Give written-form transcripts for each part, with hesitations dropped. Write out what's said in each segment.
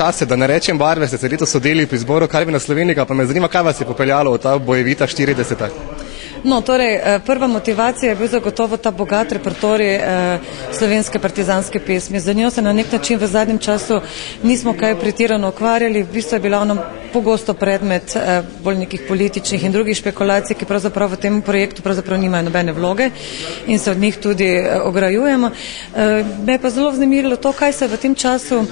čase, da ne rečem barve, ste se letos sodeli pri zboru Karmina Slovenika, pa me zanima, kaj vas je popeljalo v ta bojevita 40. No, torej, prva motivacija je bil zagotovo ta bogat repertorij slovenske partizanske pesmi. Za njo se na nek način v zadnjem času nismo kaj pretirano ukvarjali, v bistvu je bila ona pogosto predmet bolj nekih političnih in drugih špekulacij, ki pravzaprav v tem projektu pravzaprav nimajo nobene vloge in se od njih tudi ograjujemo. Me je pa zelo vznemirilo to, kaj se je v tem času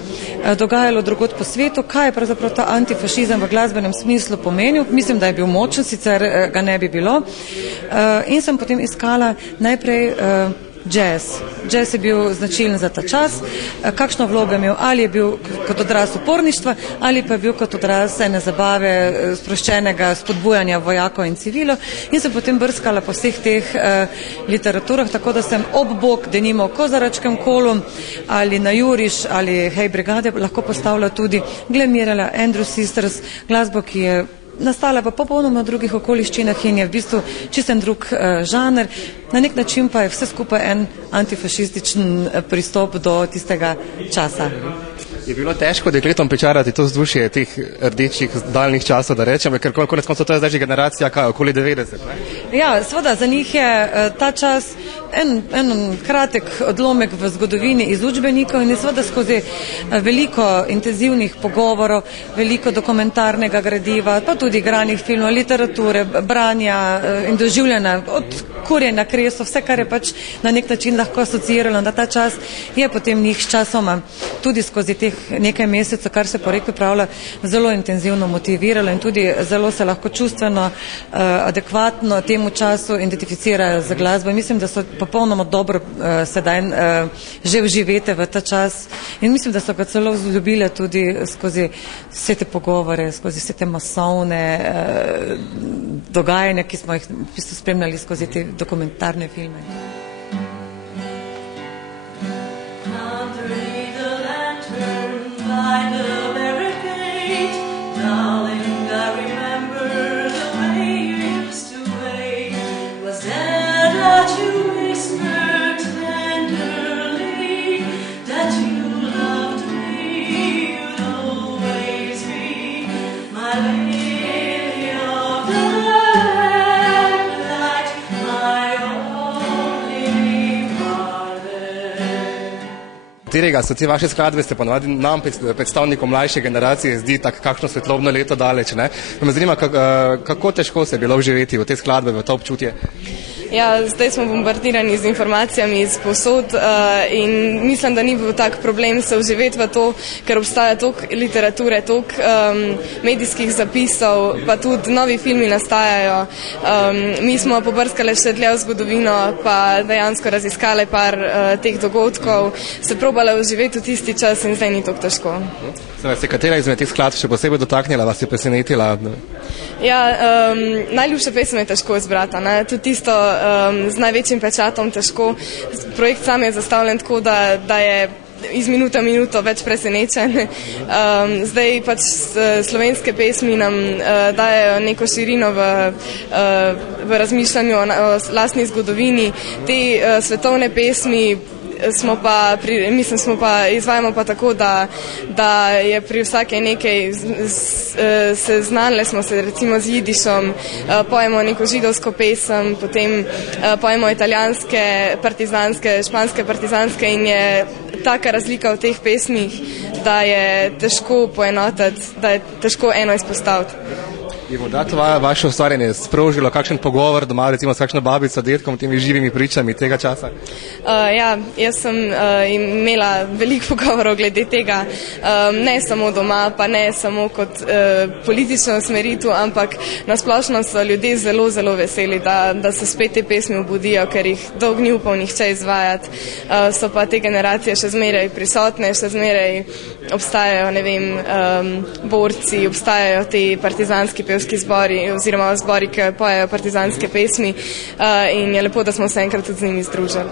dogajalo drugod po svetu, kaj je pravzaprav ta antifašizem v glasbenem smislu pomenil. Mislim, da je bil močen, sicer ga ne bi bilo. In sem potem iskala najprej jazz. Jazz je bil značilen za ta čas. Kakšno vlogo je imel? Ali je bil kot odraz uporništva, ali pa je bil kot odraz ene zabave, sproščenega spodbujanja vojakov in civilov. In sem potem brskala po vseh teh literaturah, tako da sem ob bok, denimo Kozaračkem kolu ali Na Juriš ali Hej brigade lahko postavila tudi Glemirala, Andrew Sisters, glasbo, ki je nastala v popolnoma drugih okoliščinah in je v bistvu čisten drug žanr. Na nek način pa je vse skupaj en antifašističen pristop do tistega časa. Je bilo težko dekletom pričarati to vzdušje teh rdečih daljnih časov, da rečem, ker konec koncev to je zdaj že generacija, kaj, okoli 90, ne? Ja, seveda, za njih je ta čas en kratek odlomek v zgodovini iz učbenikov in je seveda skozi veliko intenzivnih pogovorov, veliko dokumentarnega gradiva, pa tudi igranih filmov, literature, branja in doživljanja, od kurjenja kresov, vse, kar je pač na nek način lahko asociiralo na ta čas, je potem njih s časoma tudi skozi teh nekaj mesecev, kar se projekt pripravlja, zelo intenzivno motiviralo in tudi zelo se lahko čustveno, adekvatno temu času identificirajo z glasbo. Mislim, da so popolnoma dobro sedaj že vživete v ta čas in mislim, da so ga celo vzljubile tudi skozi vse te pogovore, skozi vse te masovne dogajanja, ki smo jih v bistvu spremljali skozi te dokumentarne filme. By the barricade, darling, I remember the way you used to wait. Was that what you whispered tenderly? That you loved me, you'd always be my lady of the lamplight, my only darling. Katerega so te vaše skladbe, ste ponovadi nam, predstavnikom mlajše generacije, zdi tako kakšno svetlobno leto daleč, ne? Me zanima, kako težko se je bilo vživeti v te skladbe, v to občutje? Ja, zdaj smo bombardirani z informacijami iz povsod in mislim, da ni bil tak problem se vživeti v to, ker obstaja toliko literature, toliko medijskih zapisov, pa tudi novi filmi nastajajo. Mi smo pobrskali še dlje v zgodovino, pa dejansko raziskali par teh dogodkov, se probali vživeti v tisti čas in zdaj ni toliko težko. Se katera izmed teh skladb še posebej dotaknila, vas je presenetila? Ja, najljubša pesem je težko izbrati, ne? Tudi tisto z največjim pečatom težko. Projekt sam je zastavljen tako, da je iz minuto v minuto več presenečen. Zdaj pač slovenske pesmi nam dajejo neko širino v razmišljanju o lastni zgodovini. Te svetovne pesmi smo pa izvajamo pa tako, da je pri vsake nekaj seznanile smo se recimo z jidišom, pojemo neko židovsko pesem, potem pojemo italijanske partizanske, španske partizanske in je taka razlika v teh pesmih, da je težko poenotiti, da je težko eno izpostaviti. Je morda to vaše ustvarjanje sprožilo kakšen pogovor doma, recimo s kakšno babico, dedkom, temi živimi pričami tega časa? Ja, jaz sem imela veliko pogovorov glede tega, ne samo doma, pa ne samo kot politično usmeritev, ampak nasplošno so ljudje zelo, zelo veseli, da se spet te pesmi obudijo, ker jih dolgo ni upal nihče izvajati. So pa te generacije še zmeraj prisotne, še zmeraj obstajajo, ne vem, borci, obstajajo te partizanski pevski zbori oziroma zbori, ki pojejo partizanske pesmi in je lepo, da smo se enkrat tudi z njimi združili.